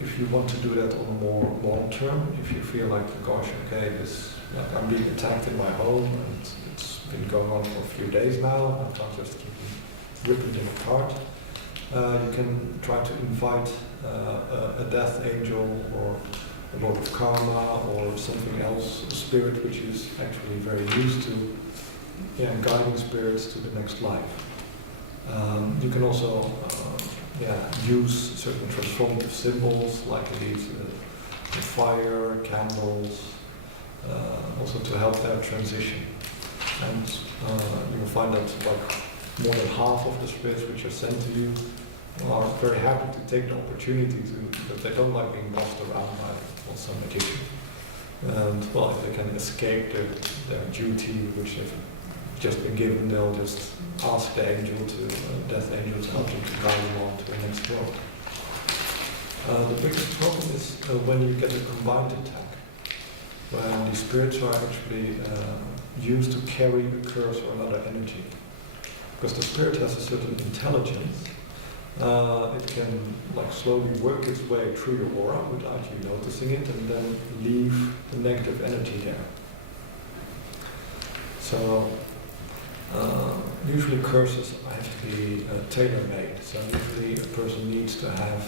If you want to do that on a more long term, if you feel like, gosh, okay, like I'm being attacked in my home and it's been going on for a few days now, I can't just keep ripping them apart, you can try to invite a death angel or a lord of karma or something else, a spirit which is actually very used to guiding spirits to the next life. You can also use certain transformative symbols like these fire, candles, also to help their transition. And you will find that like more than half of the spirits which are sent to you are very happy to take the opportunity but they don't like being bossed around by some magician. And well, if they can escape their duty which they've just been given, they'll just ask the angel death angel to help them to guide them on to the next world. The biggest problem is when you get a combined attack, when the spirits are actually used to carry a curse or another energy. Because the spirit has a certain intelligence, it can like slowly work its way through your aura without you noticing it and then leave the negative energy there. So usually curses have to be tailor-made. So usually a person needs to have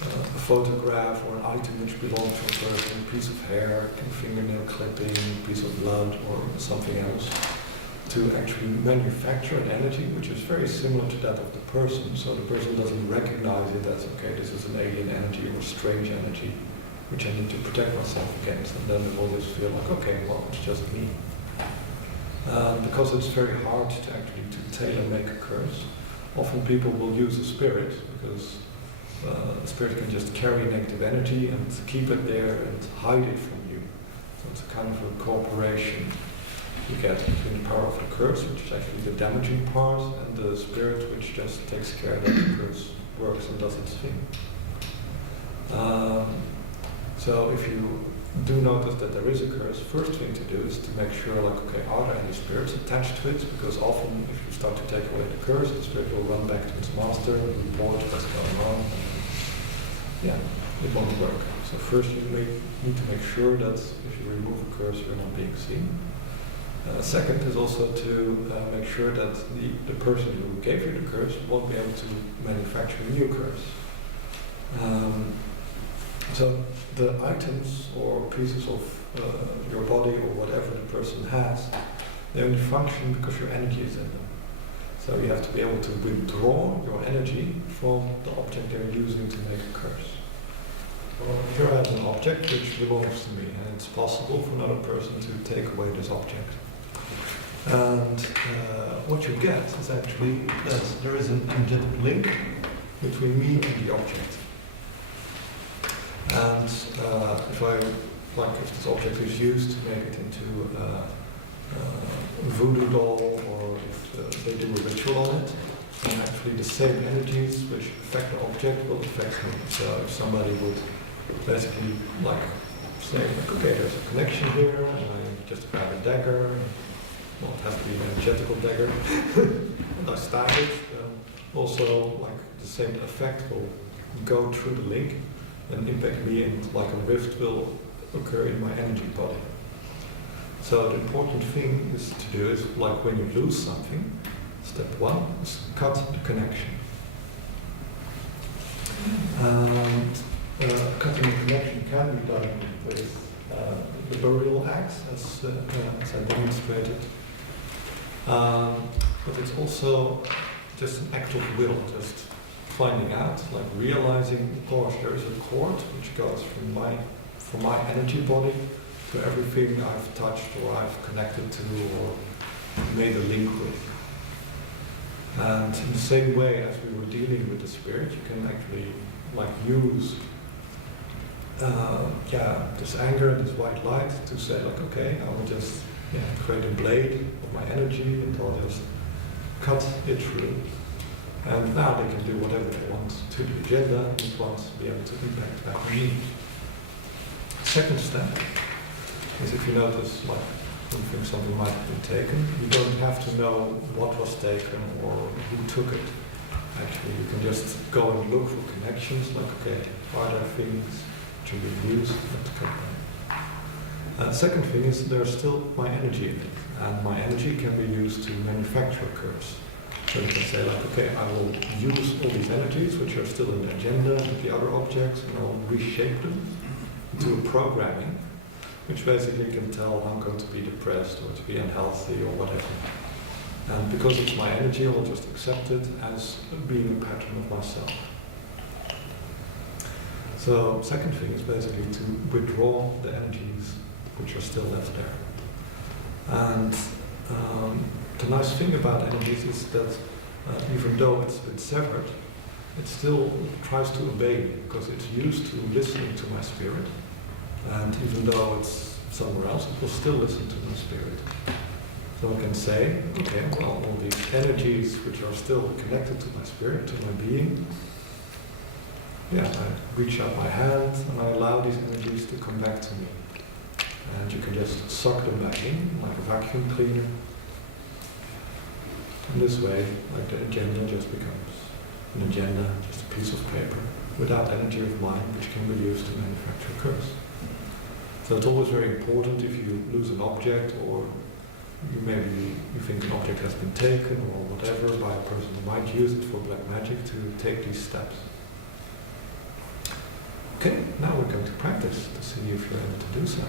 a photograph or an item which belongs to a person, a piece of hair, a fingernail clipping, a piece of blood or something else, to actually manufacture an energy which is very similar to that of the person, so the person doesn't recognize it as, okay, this is an alien energy or strange energy which I need to protect myself against, and then it will just feel like, okay, well, it's just me. Because it's very hard to actually tailor-make a curse, often people will use a spirit, because a spirit can just carry negative energy and keep it there and hide it from you. So it's a kind of a cooperation you get between the power of the curse, which is actually the damaging part, and the spirit which just takes care that the curse works and does its thing. So if you do notice that there is a curse, first thing to do is to make sure, like, okay, are there any spirits attached to it? Because often if you start to take away the curse, the spirit will run back to its master, report what's going on. It won't work. So first you need to make sure that if you remove a curse, you're not being seen. Second is also to make sure that the person who gave you the curse won't be able to manufacture a new curse. So the items or pieces of your body or whatever the person has, they only function because your energy is in them. So you have to be able to withdraw your energy from the object they're using to make a curse. Well, here I have an object which belongs to me, and it's possible for another person to take away this object. And what you get is actually that there is an energetic link between me and the object. And if this object is used to make it into a voodoo doll, or if they do a ritual on it, then actually the same energies which affect the object will affect me. So if somebody would basically say, okay, there's a connection here, and I just grab a dagger, well, it has to be an energetical dagger, and I stab it, also the same effect will go through the link and impact me, and like a rift will occur in my energy body. So the important thing is to do is, like when you lose something, step one is cut the connection. And cutting the connection can be done with the burial axe, as I demonstrated. But it's also just an act of will, just finding out, like realizing, of course, there is a cord which goes from my energy body to everything I've touched or I've connected to or made a link with. And in the same way as we were dealing with the spirit, you can actually use this anger, this white light to say, okay, I will just create a blade of my energy and I'll just cut it through. And now they can do whatever they want to the agenda and it won't be able to impact back on me. Second step is, if you notice, you think something might have been taken, you don't have to know what was taken or who took it. Actually, you can just go and look for connections, like, okay, are there things which are being used to combine? Second thing is there's still my energy in it, and my energy can be used to manufacture a curse. So you can say like, okay, I will use all these energies which are still in the agenda with the other objects, and I'll reshape them into a programming, which basically can tell I'm going to be depressed or to be unhealthy or whatever. And because it's my energy, I'll just accept it as being a pattern of myself. So second thing is basically to withdraw the energies which are still left there. And the nice thing about energies is that even though it's been severed, it still tries to obey me because it's used to listening to my spirit. And even though it's somewhere else, it will still listen to my spirit. So I can say, okay, well, all these energies which are still connected to my spirit, to my being, yeah, I reach out my hand and I allow these energies to come back to me. And you can just suck them back in, like a vacuum cleaner. And this way, like the agenda just becomes an agenda, just a piece of paper, without energy of mind, which can be used to manufacture a curse. So it's always very important if you lose an object, or you think an object has been taken or whatever by a person who might use it for black magic, to take these steps. Okay, now we're going to practice to see if you're able to do so.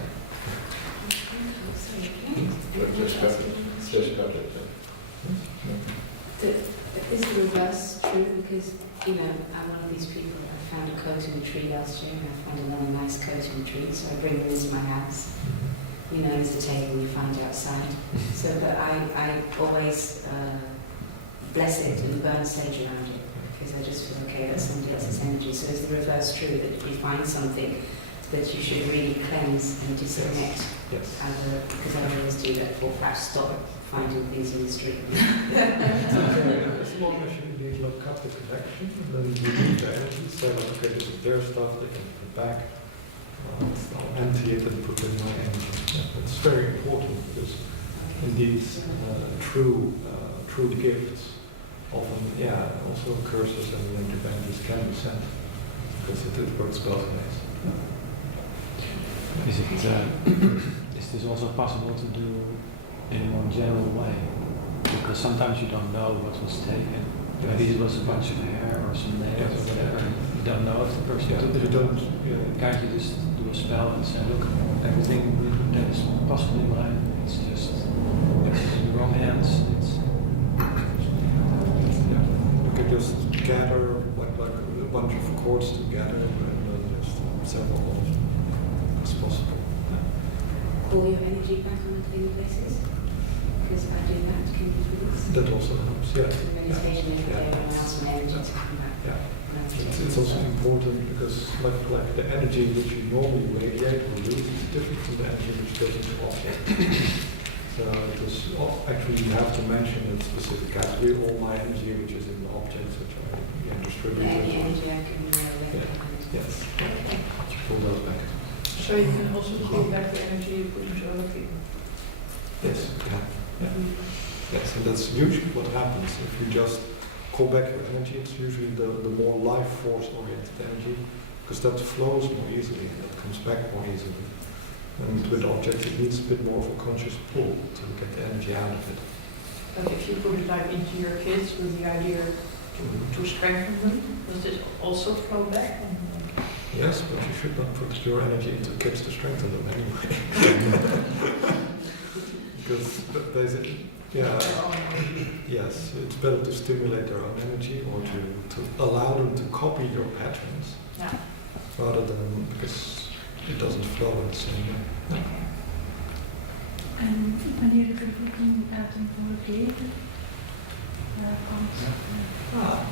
Is the reverse true? Because, you know, I'm one of these people. I found a coat in a tree last year, and I found another nice coat in a tree, so I bring them into my house. You know, it's a table you find outside. So that I always bless it and burn sage around it, because I just feel, okay, that's somebody else's energy. So is the reverse true, that if you find something that you should really cleanse and disconnect? Yes. Because I always do that for flash stop finding things in the street. As long as you indeed look up the connection, and then you need the energy, say, okay, this is their stuff, they can put it back. I'll empty it and put in my energy. Yeah, it's very important because indeed true gifts often, also curses and interventions can be sent, because it works both ways. Is this also possible to do in a more general way? Because sometimes you don't know what was taken. Maybe it was a bunch of hair or some nails or whatever. You don't know if the person took it. You don't. Can't you just do a spell and say, look, everything that is possibly mine, it's just in the wrong hands. You can just gather like a bunch of cords together, and just several of them as possible. Call your energy back on the clean places. Because I do that, can you do this? That also helps, yeah. Meditation, if everyone else my energy to come back. Yeah. It's also important because like the energy which you normally radiate or lose is different from the energy which goes into object. So it was actually you have to mention in specific category all my energy which is in the objects which are distributed. Any energy I can relate. Yes. Okay. You pull those back. So you can also pull back the energy you put into other people. Yes, you can. Yeah. Yes, and that's usually what happens. If you just call back your energy, it's usually the more life force oriented energy, because that flows more easily and that comes back more easily. And with objects it needs a bit more of a conscious pull to get the energy out of it. But if you put it like into your kids with the idea to strengthen them, does it also flow back? Yes, but you should not put your energy into kids to strengthen them anyway. Because basically, yes, it's better to stimulate their own energy or to allow them to copy your patterns rather than because it doesn't flow in the same way. En wanneer de vervloeking uit een voorgeven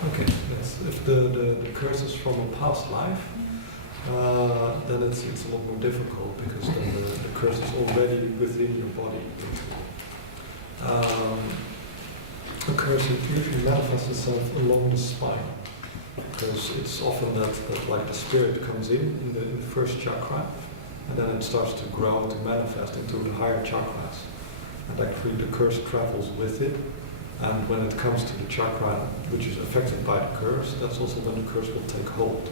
okay. Yes. If the curse is from a past life, then it's a lot more difficult because then the curse is already within your body. The curse usually manifests itself along the spine, because it's often that like the spirit comes in the first chakra, and then it starts to grow to manifest into the higher chakras, and actually the curse travels with it, And when it comes to the chakra, which is affected by the curse, that's also when the curse will take hold.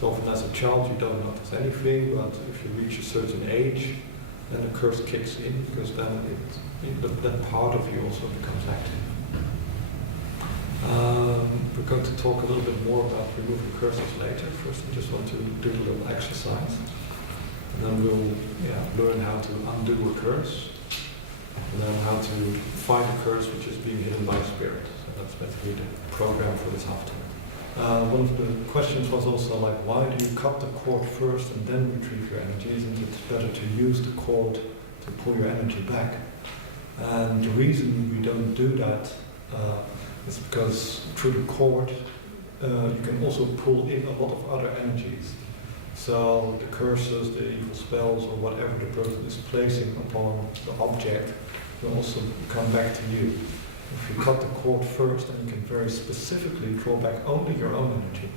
So often as a child you don't notice anything, but if you reach a certain age, then the curse kicks in, because then that part of you also becomes active. We're going to talk a little bit more about removing curses later. First we just want to do a little exercise. And then we'll learn how to undo a curse. And then how to find a curse which is being hidden by a spirit. So that's basically the program for this afternoon. One of the questions was also like, why do you cut the cord first and then retrieve your energy? Isn't it better to use the cord to pull your energy back? And the reason we don't do that is because through the cord you can also pull in a lot of other energies. So the curses, the evil spells, or whatever the person is placing upon the object will also come back to you. If you cut the cord first, then you can very specifically draw back only your own energy,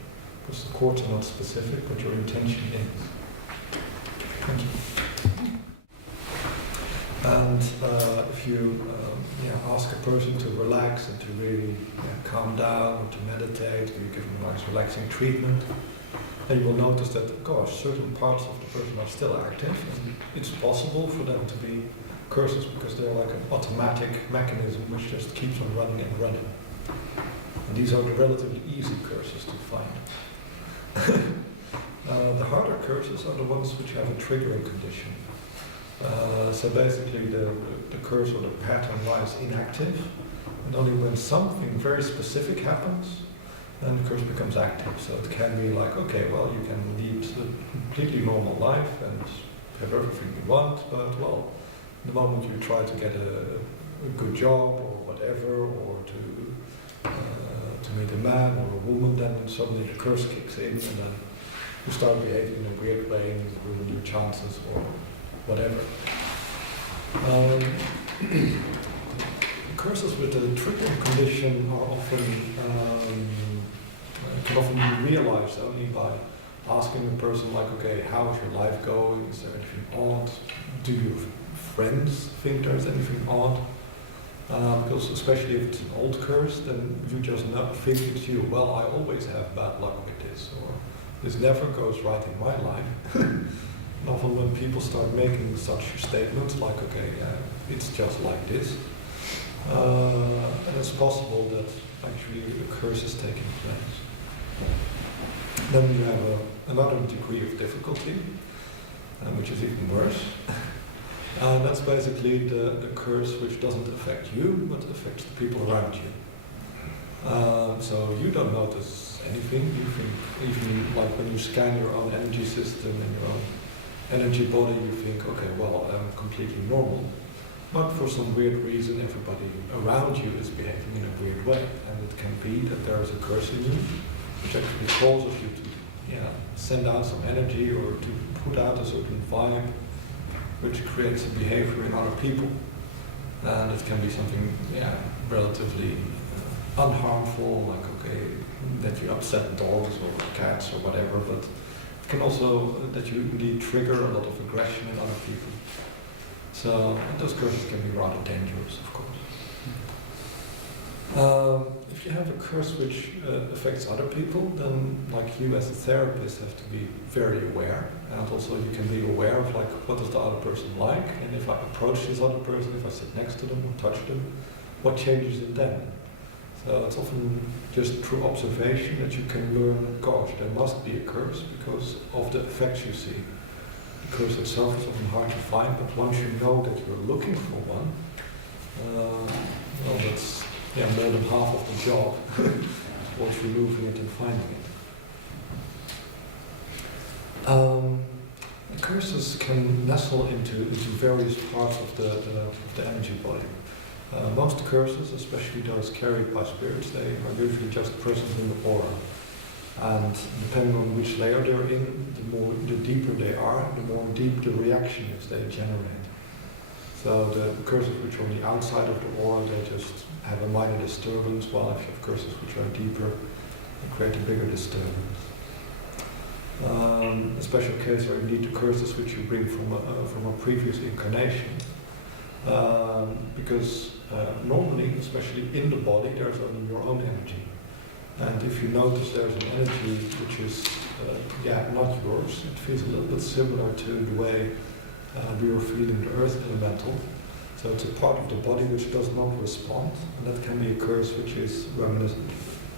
because the cords are not specific, but your intention is. Thank you. And if you ask a person to relax and to really calm down, or to meditate, or you give them a nice relaxing treatment, then you will notice that, gosh, certain parts of the person are still active, and it's possible for them to be curses because they're like an automatic mechanism which just keeps on running and running. And these are the relatively easy curses to find. The harder curses are the ones which have a triggering condition. So basically the curse or the pattern lies inactive, and only when something very specific happens, then the curse becomes active. So it can be like, okay, well, you can lead a completely normal life and have everything you want, but well, the moment you try to get a good job or whatever, or to meet a man or a woman, then suddenly the curse kicks in, and then you start behaving in a weird way and ruin your chances or whatever. Curses with a triggering condition are can often be realized only by asking a person like, okay, how is your life going? Is there anything odd? Do your friends think there's anything odd? Because especially if it's an old curse, then you just not think it's you. Well, I always have bad luck with this, or this never goes right in my life. And often when people start making such statements like, okay, it's just like this, and it's possible that actually a curse is taking place. Then you have another degree of difficulty, which is even worse. And that's basically the curse which doesn't affect you, but affects the people around you. So you don't notice anything. You think, even like when you scan your own energy system and your own energy body, you think, okay, well, I'm completely normal. But for some weird reason, everybody around you is behaving in a weird way. And it can be that there is a curse in you, which actually causes you to send out some energy or to put out a certain vibe, which creates a behavior in other people. And it can be something relatively unharmful, like, okay, that you upset dogs or cats or whatever, but it can also that you indeed trigger a lot of aggression in other people. So those curses can be rather dangerous, of course. If you have a curse which affects other people, then like you as a therapist have to be very aware, and also you can be aware of like what is the other person like, and if I approach this other person, if I sit next to them or touch them, what changes in them. So it's often just through observation that you can learn, gosh, there must be a curse because of the effects you see. The curse itself is often hard to find, but once you know that you're looking for one, well, that's more than half of the job towards removing it and finding it. Curses can nestle into various parts of the energy body. Most curses, especially those carried by spirits, they are usually just present in the aura. And depending on which layer they're in, the deeper they are, the more deep the reaction is they generate. So the curses which are on the outside of the aura, they just have a minor disturbance, while if you have curses which are deeper, they create a bigger disturbance. A special case are indeed the curses which you bring from a previous incarnation. Because normally, especially in the body, there's only your own energy. And if you notice there's an energy which is not yours, it feels a little bit similar to the way we were feeling the earth elemental. So it's a part of the body which does not respond, and that can be a curse which is reminiscent,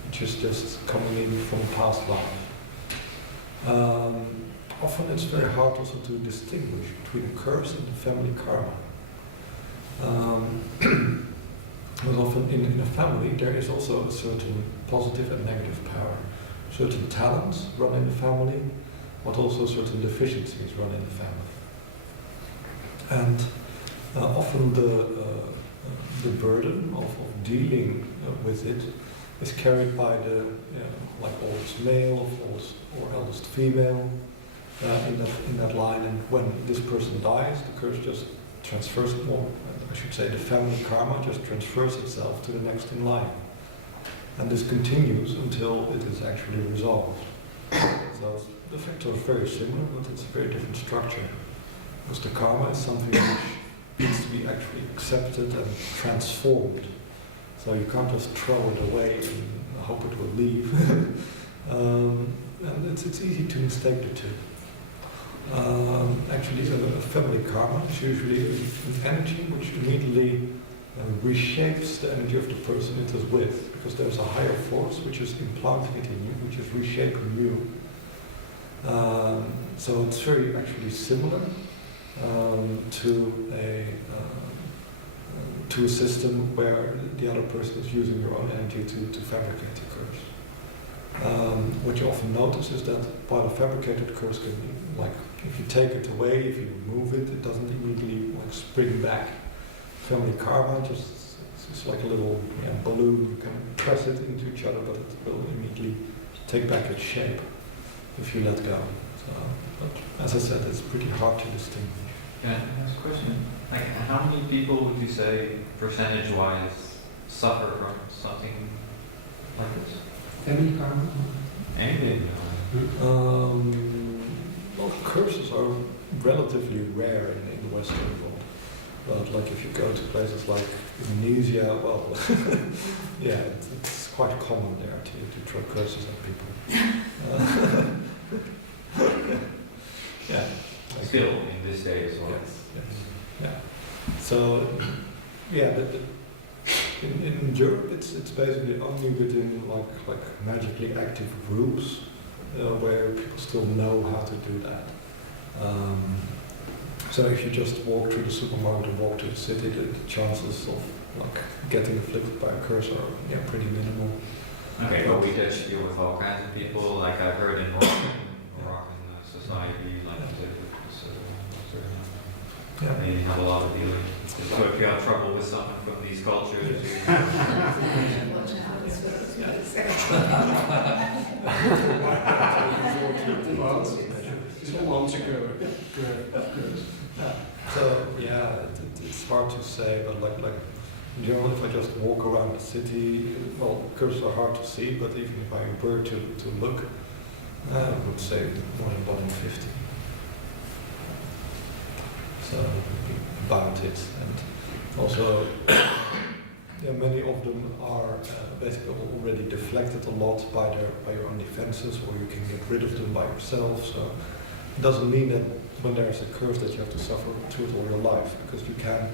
which is just coming in from past life. Often it's very hard also to distinguish between a curse and the family karma. Because often in a family there is also a certain positive and negative power. Certain talents run in the family, but also certain deficiencies run in the family. And often the burden of dealing with it is carried by the like oldest male or eldest female in that line. And when this person dies, the curse just transfers, or I should say the family karma just transfers itself to the next in line. And this continues until it is actually resolved. So the factor is very similar, but it's a very different structure. Because the karma is something which needs to be actually accepted and transformed. So you can't just throw it away and hope it will leave. And it's easy to mistake the two. Actually, a family karma is usually an energy which immediately reshapes the energy of the person it is with, because there's a higher force which is implanting it in you, which is reshaping you. So it's very actually similar to a system where the other person is using your own energy to fabricate the curse. What you often notice is that while a fabricated curse can be, like, if you take it away, if you remove it, it doesn't immediately like spring back. Family karma it's like a little balloon. You can press it into each other, but it will immediately take back its shape if you let go. So, but as I said, it's pretty hard to distinguish. Yeah, next question. Like, how many people would you say, percentage-wise, suffer from something like this? Family karma? Anything? Well, curses are relatively rare in the Western world. But like if you go to places like Indonesia, well, yeah, it's quite common there to throw curses at people. Yeah. Still, in this day as well. Yes, yeah. So, yeah, in Europe it's basically only within like magically active groups where people still know how to do that. So if you just walk through the supermarket and walk to the city, the chances of like getting afflicted by a curse are pretty minimal. Okay, but we touch deal with all kinds of people. Like I've heard in Moroccan society, like they have a lot of dealing. So if you have trouble with someone from these cultures, So yeah, it's hard to say, but like in general, if I just walk around the city, well, curses are hard to see, but even if I were to look, I would say more than 1 in 50. So about it, and also many of them are basically already deflected a lot by your own defenses, or you can get rid of them by yourself. So it doesn't mean that when there's a curse that you have to suffer through it all your life, because you can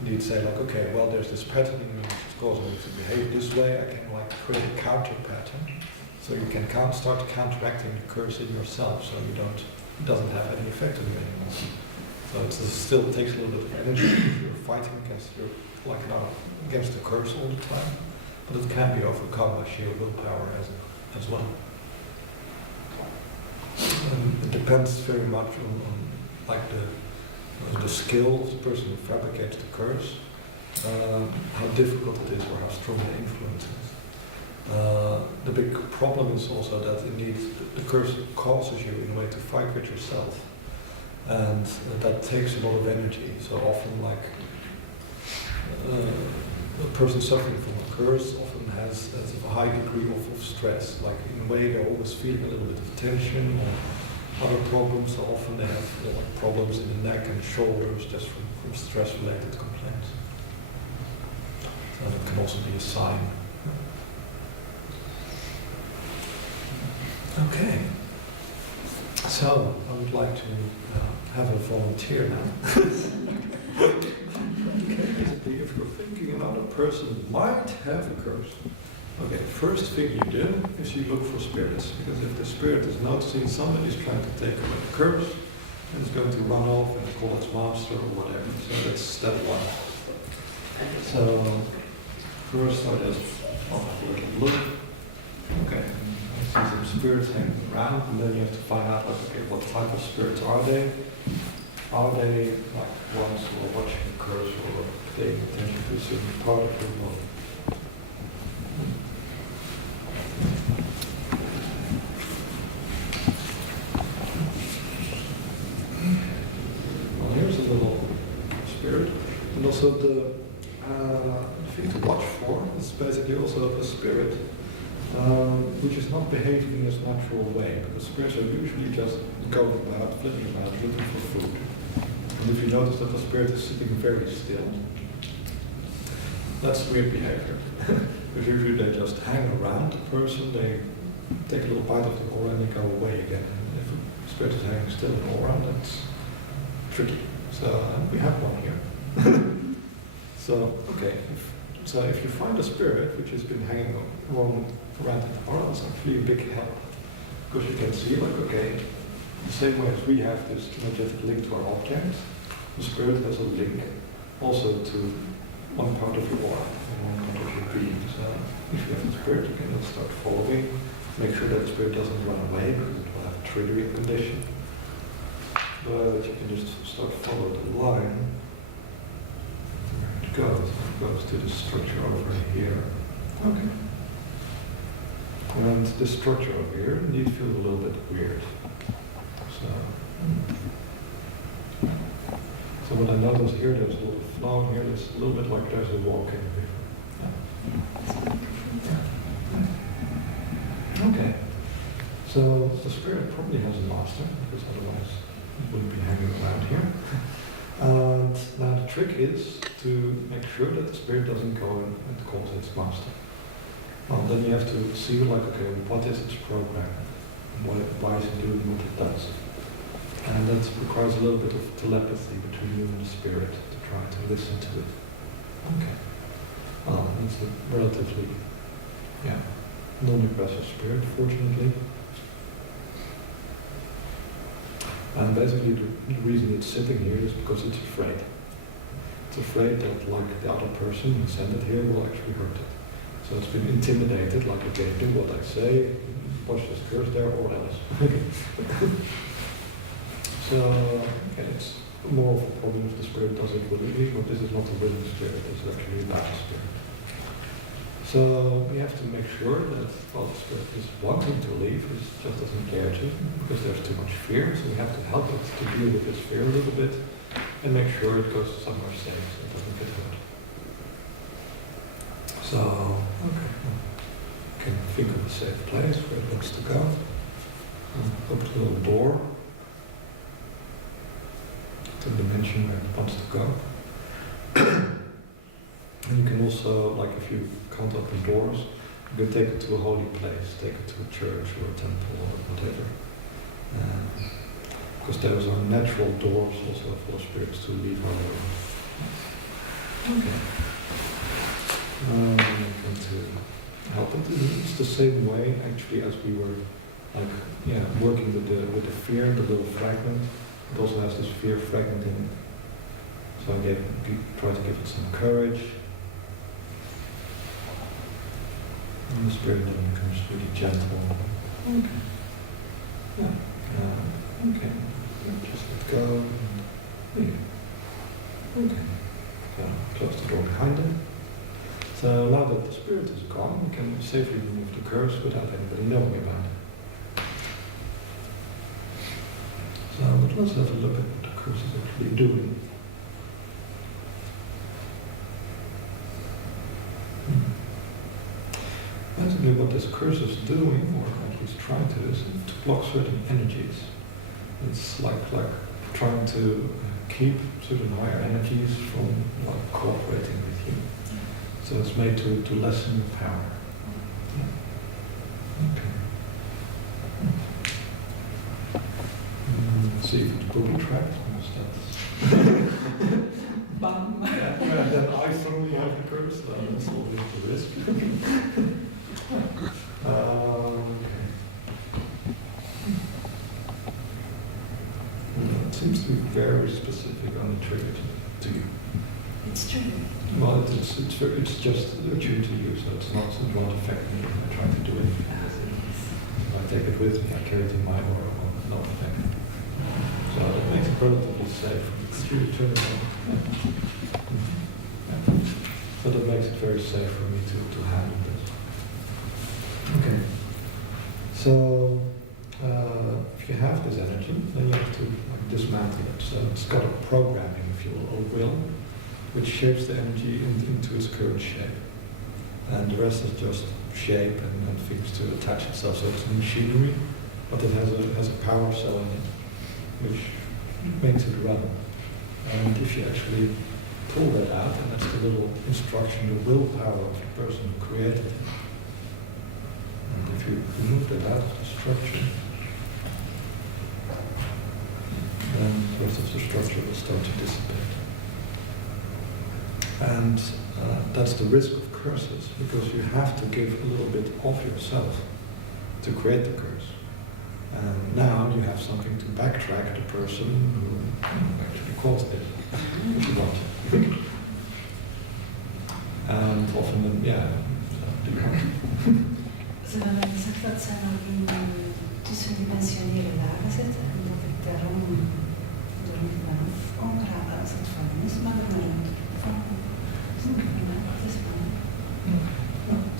indeed say like, okay, well, there's this pattern in me which is causing me to behave this way. I can like create a counter pattern, so you can start counteracting the curse in yourself, so it doesn't have any effect on you anymore. So it still takes a little bit of energy if you're fighting against against the curse all the time, but it can be overcome by sheer willpower as well. It depends very much on like the skill of the person who fabricates the curse, how difficult it is, or how strong the influence is. The big problem is also that indeed the curse causes you in a way to fight with yourself. And that takes a lot of energy. So often, like a person suffering from a curse often has a high degree of stress. Like in a way, they're always feeling a little bit of tension, or other problems. So often they have like problems in the neck and shoulders just from stress-related complaints. So that can also be a sign. Okay. So I would like to have a volunteer now. Okay, basically, if you're thinking another person might have a curse, okay, first thing you do is you look for spirits, because if the spirit is noticing somebody's trying to take away the curse, and it's going to run off and call its master or whatever. So that's step one. So first I just have a little look. Okay, I see some spirits hanging around, and then you have to find out, like, okay, what type of spirits are they? Are they like ones who are watching a curse or paying attention to a certain part of your body? Well, here's a little spirit, and also the thing to watch for is basically also a spirit which is not behaving in its natural way, because spirits are usually just going about, flipping about, looking for food. And if you notice that the spirit is sitting very still, that's weird behavior. Because usually they just hang around the person, they take a little bite of the aura and they go away again. And if a spirit is hanging still in aura, that's tricky. So we have one here. So, okay, if you find a spirit which has been hanging around the aura, it's actually a big help. Because you can see, like, okay, the same way as we have this energetic link to our object, the spirit has a link also to one part of your aura and one part of your being. So if you have the spirit, you can just start following, make sure that the spirit doesn't run away because it will have a triggering condition. But you can just start follow the line where it goes. It goes to the structure over here. Okay. And this structure over here indeed feels a little bit weird. So what I notice here, there's a little flow here, there's a little bit like there's a walk in here. Okay. So the spirit probably has a master, because otherwise it wouldn't be hanging around here. And now the trick is to make sure that the spirit doesn't go and call its master. Well, then you have to see, like, okay, what is its program? Why is it doing what it does? And that requires a little bit of telepathy between you and the spirit to try to listen to it. Okay. Well, it's a relatively, non-aggressive spirit, fortunately. And basically the reason it's sitting here is because it's afraid. It's afraid that, like, the other person who sent it here will actually hurt it. So it's been intimidated, like, okay, do what I say, watch this curse there or else. So, okay, it's more of a problem if the spirit doesn't really leave, but this is not a willing spirit, it's actually a bad spirit. So we have to make sure that while the spirit is wanting to leave, it just doesn't care to, because there's too much fear, so we have to help it to deal with its fear a little bit, and make sure it goes somewhere safe so it doesn't get hurt. So, okay, you can think of a safe place where it wants to go. Open a little door to the dimension where it wants to go. And you can also, like, if you can't open doors, you can take it to a holy place, take it to a church or a temple or whatever. Because those are natural doors also for spirits to leave our room. Okay. I'm going to help it. It's the same way actually as we were, like, working with the fear, the little fragment. It also has this fear fragment in it. So I try to give it some courage. And the spirit then becomes really gentle. Okay. Yeah. Okay. Just let go. Okay. So close the door behind it. So now that the spirit is gone, we can safely remove the curse without anybody knowing about it. So, but let's have a look at what the curse is actually doing. Basically what this curse is doing, or at least trying to, is to block certain energies. It's like trying to keep certain higher energies from like cooperating with you. So it's made to lessen your power. Okay. Let's see if it's booby trapped. Bum. Yeah, and then I suddenly have the curse. That's always the risk. Okay. It seems to be very specific on the trigger to you. It's true. Well, it's just attuned to you, so it won't affect me if I try to do anything with it. If I take it with me, I carry it in my aura, it will not affect me. So that makes it relatively safe. Could you turn it on? Yeah. So that makes it very safe for me to handle this. Okay. So if you have this energy, then you have to like, dismantle it. So it's got a programming, if you will, which shapes the energy into its current shape. And the rest is just shape and things to attach itself. So it's machinery, but it has a power cell in it, which makes it run. And if you actually pull that out, and that's the little instruction, the willpower of the person who created it. And if you remove that out of the structure, then the rest of the structure will start to dissipate. And that's the risk of curses, because you have to give a little bit of yourself to create the curse. And now you have something to backtrack the person who actually caused it, if you want to. And often, you can't. Ze hebben gezegd dat zij nog in tussendimensionele lagen zitten en dat ik daarom door mijn hoofd kon praten als het van is, maar dat mijn hoofd van het is van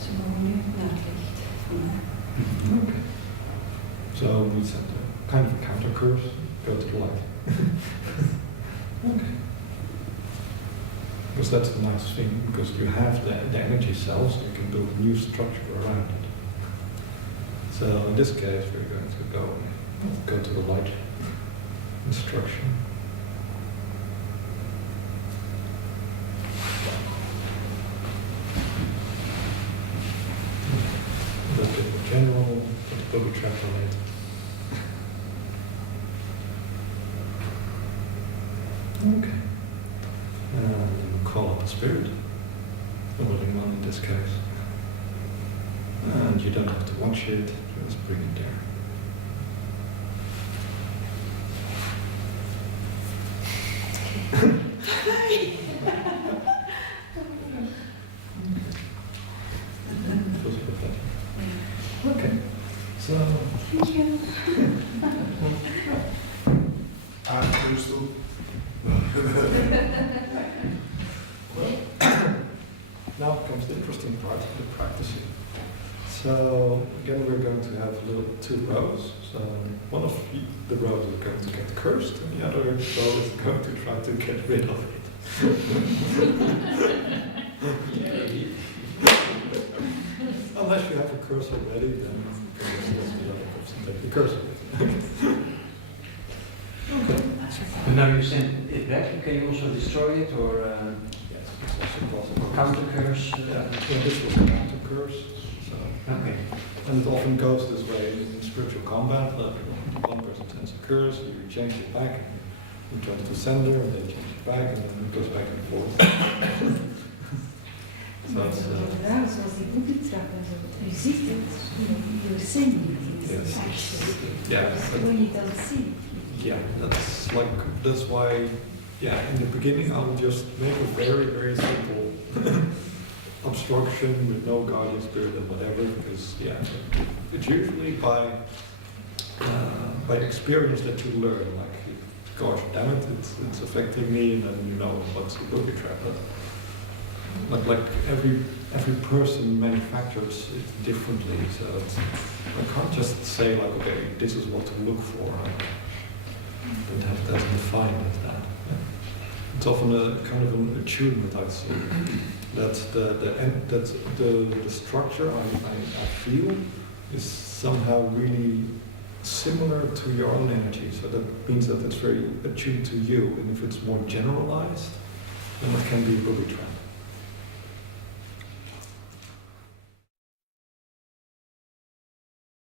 ze mogen nu naar het licht van mij. Okay. So we set a kind of a counter curse, go to the light. Okay. Because that's the nice thing, because you have the energy cells, you can build a new structure around it. So in this case, we're going to go to the light instruction. A little bit more general, put the booby trap on it. Okay. And call up a spirit, the living one in this case. And you don't have to watch it, just bring it there. Feels a bit better. Okay, so... Thank you. Crystal. Now comes the interesting part, the practicing. So again, we're going to have two rows. So one of the rows is going to get cursed, and the other row is going to try to get rid of it. Unless you have a curse already, then you can just the other person take the curse with it. Okay. And now you send it back, can you also destroy it or Yes, it's also possible. counter curse? So this was a counter curse. So. Okay. And it often goes this way in spiritual combat. One person sends a curse, you change it back, you try to sender, and they change it back, and then it goes back and forth. So it's, Inderdaad, zoals die boekentrap en zo. Je ziet het, you're seeing it. Yes. Actually. yeah, When you don't see it. yeah, that's why, yeah, in the beginning I would just make a very, very simple obstruction with no guardian spirit and whatever, because yeah, it's usually by experience that you learn, like, gosh, damn it, it's affecting me, and then you know what's a booby trap. But like every person manufactures it differently, so I can't just say like, okay, this is what to look for. I don't have that defined as that. It's often a kind of an attunement, I'd say. That the structure I feel is somehow really similar to your own energy, so that means that it's very attuned to you, and if it's more generalized, then it can be booby trap.